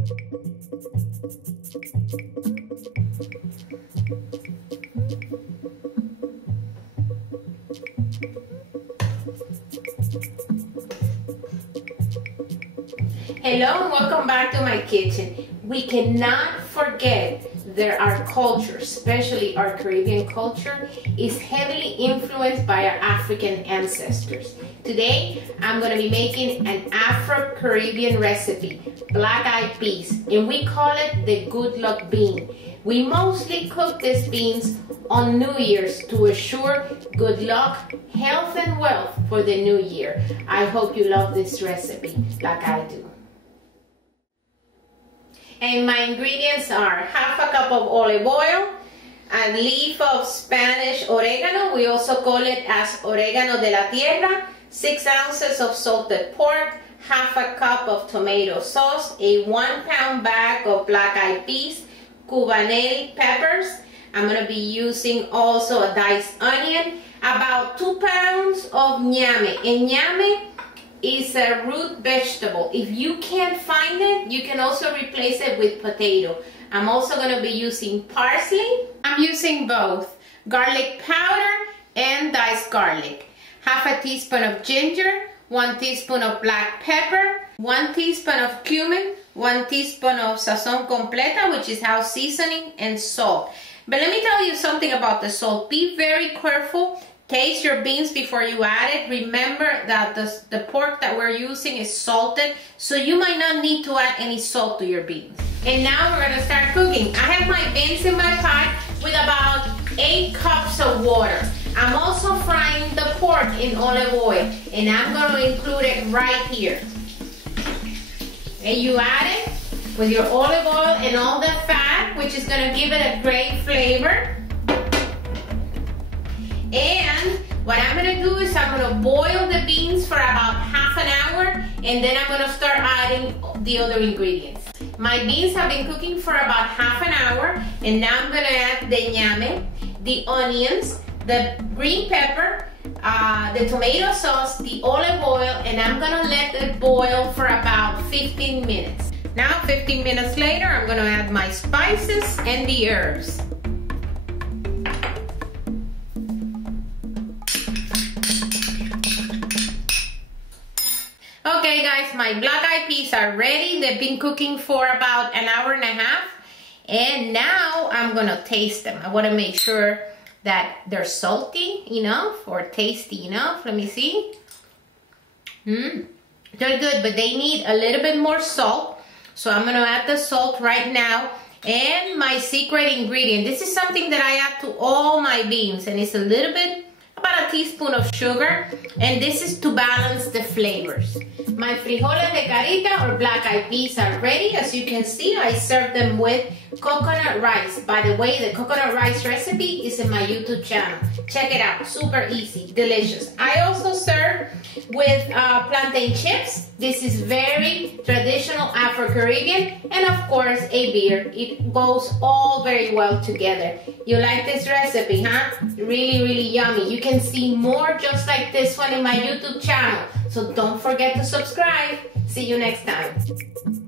Hello and welcome back to my kitchen. We cannot forget that our culture, especially our Caribbean culture, is heavily influenced by our African ancestors. Today, I'm going to be making an Afro-Caribbean recipe, black-eyed peas, and we call it the good luck bean. We mostly cook these beans on New Year's to assure good luck, health, and wealth for the new year. I hope you love this recipe like I do. And my ingredients are half a cup of olive oil, a leaf of Spanish oregano, we also call it as oregano de la tierra, 6 ounces of salted pork, half a cup of tomato sauce, a 1 pound bag of black-eyed peas, Cubanelle peppers. I'm going to be using also a diced onion, about 2 pounds of ñame. And ñame is a root vegetable. If you can't find it, you can also replace it with potato. I'm also going to be using parsley. I'm using both garlic powder and diced garlic. Half a teaspoon of ginger, 1 teaspoon of black pepper, 1 teaspoon of cumin, 1 teaspoon of sazon completa, which is house seasoning, and salt. But let me tell you something about the salt. Be very careful. Taste your beans before you add it. Remember that the pork that we're using is salted, so you might not need to add any salt to your beans. And now we're gonna start cooking. I have my beans in my pot with about 8 cups of water. I'm also frying the pork in olive oil, and I'm gonna include it right here. And you add it with your olive oil and all the fat, which is gonna give it a great flavor. And what I'm gonna do is I'm gonna boil the beans for about half an hour, and then I'm gonna start adding the other ingredients. My beans have been cooking for about half an hour, and now I'm gonna add the ñame, the onions, the green pepper, the tomato sauce, the olive oil, and I'm gonna let it boil for about 15 minutes. Now 15 minutes later, I'm gonna add my spices and the herbs. Okay guys, my black-eyed peas are ready. They've been cooking for about an hour and a half. And now I'm gonna taste them. I wanna make sure that they're salty enough or tasty enough. Let me see. They're good, but they need a little bit more salt. So I'm gonna add the salt right now. And my secret ingredient. This is something that I add to all my beans, and it's a little bit, about a teaspoon of sugar, and this is to balance the flavors. My frijoles de carita or black-eyed peas are ready. As you can see, I serve them with coconut rice. By the way, the coconut rice recipe is in my YouTube channel. Check it out, super easy, delicious. I also serve with plantain chips. This is very traditional Afro-Caribbean, and of course a beer. It goes all very well together. You like this recipe, huh? Really, really yummy. You can see more just like this one in my YouTube channel. So don't forget to subscribe. See you next time.